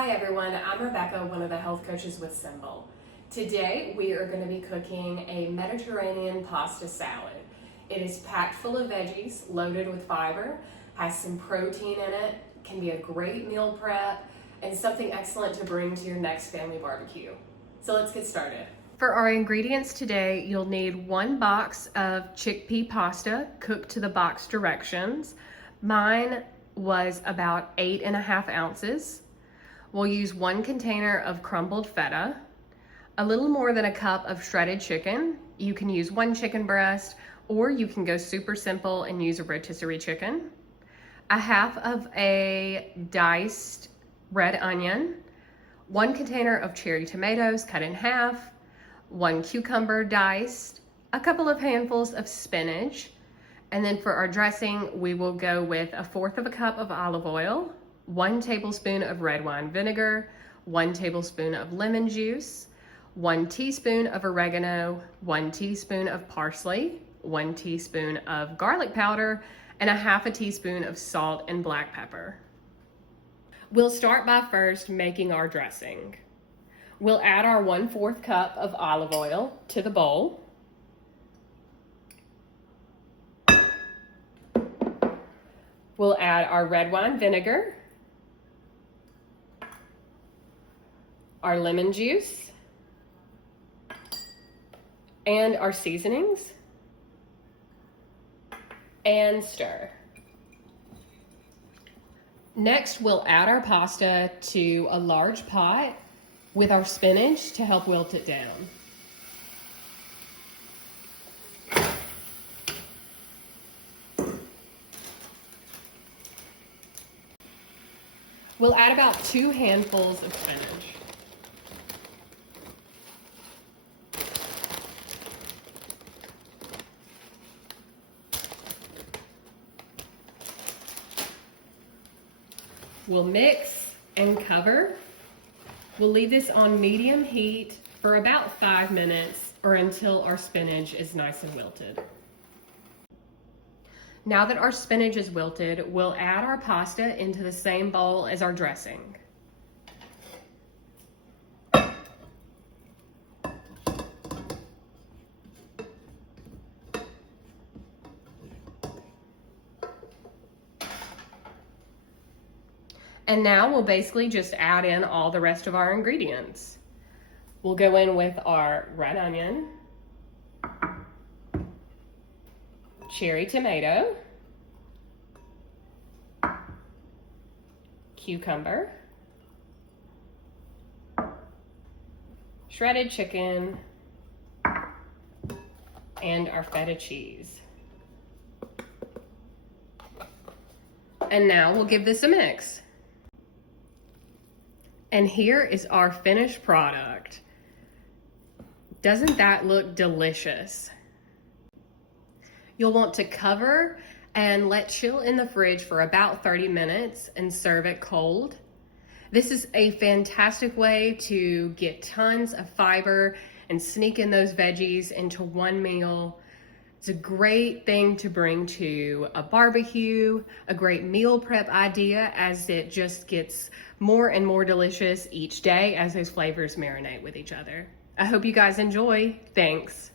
Hi everyone, I'm Rebecca, one of the health coaches with Symbol. Today we are going to be cooking a Mediterranean pasta salad. It is packed full of veggies, loaded with fiber, has some protein in it, can be a great meal prep, and something excellent to bring to your next family barbecue. So let's get started. For our ingredients today, you'll need 1 box of chickpea pasta cooked to the box directions. Mine was about 8.5 ounces. We'll use 1 container of crumbled feta, a little more than a cup of shredded chicken. You can use 1 chicken breast, or you can go super simple and use a rotisserie chicken. A half of a diced red onion, 1 container of cherry tomatoes cut in half, 1 cucumber diced, a couple of handfuls of spinach, and then for our dressing, we will go with 1/4 cup of olive oil, 1 tablespoon of red wine vinegar, 1 tablespoon of lemon juice, 1 teaspoon of oregano, 1 teaspoon of parsley, 1 teaspoon of garlic powder, and 1/2 teaspoon of salt and black pepper. We'll start by first making our dressing. We'll add our 1/4 cup of olive oil to the bowl. We'll add our red wine vinegar, our lemon juice, and our seasonings, and stir. Next, we'll add our pasta to a large pot with our spinach to help wilt it down. We'll add about 2 handfuls of spinach. We'll mix and cover. We'll leave this on medium heat for about 5 minutes or until our spinach is nice and wilted. Now that our spinach is wilted, we'll add our pasta into the same bowl as our dressing. And now we'll basically just add in all the rest of our ingredients. We'll go in with our red onion, cherry tomato, cucumber, shredded chicken, and our feta cheese. And now we'll give this a mix. And here is our finished product. Doesn't that look delicious? You'll want to cover and let chill in the fridge for about 30 minutes and serve it cold. This is a fantastic way to get tons of fiber and sneak in those veggies into one meal. It's a great thing to bring to a barbecue, a great meal prep idea as it just gets more and more delicious each day as those flavors marinate with each other. I hope you guys enjoy. Thanks.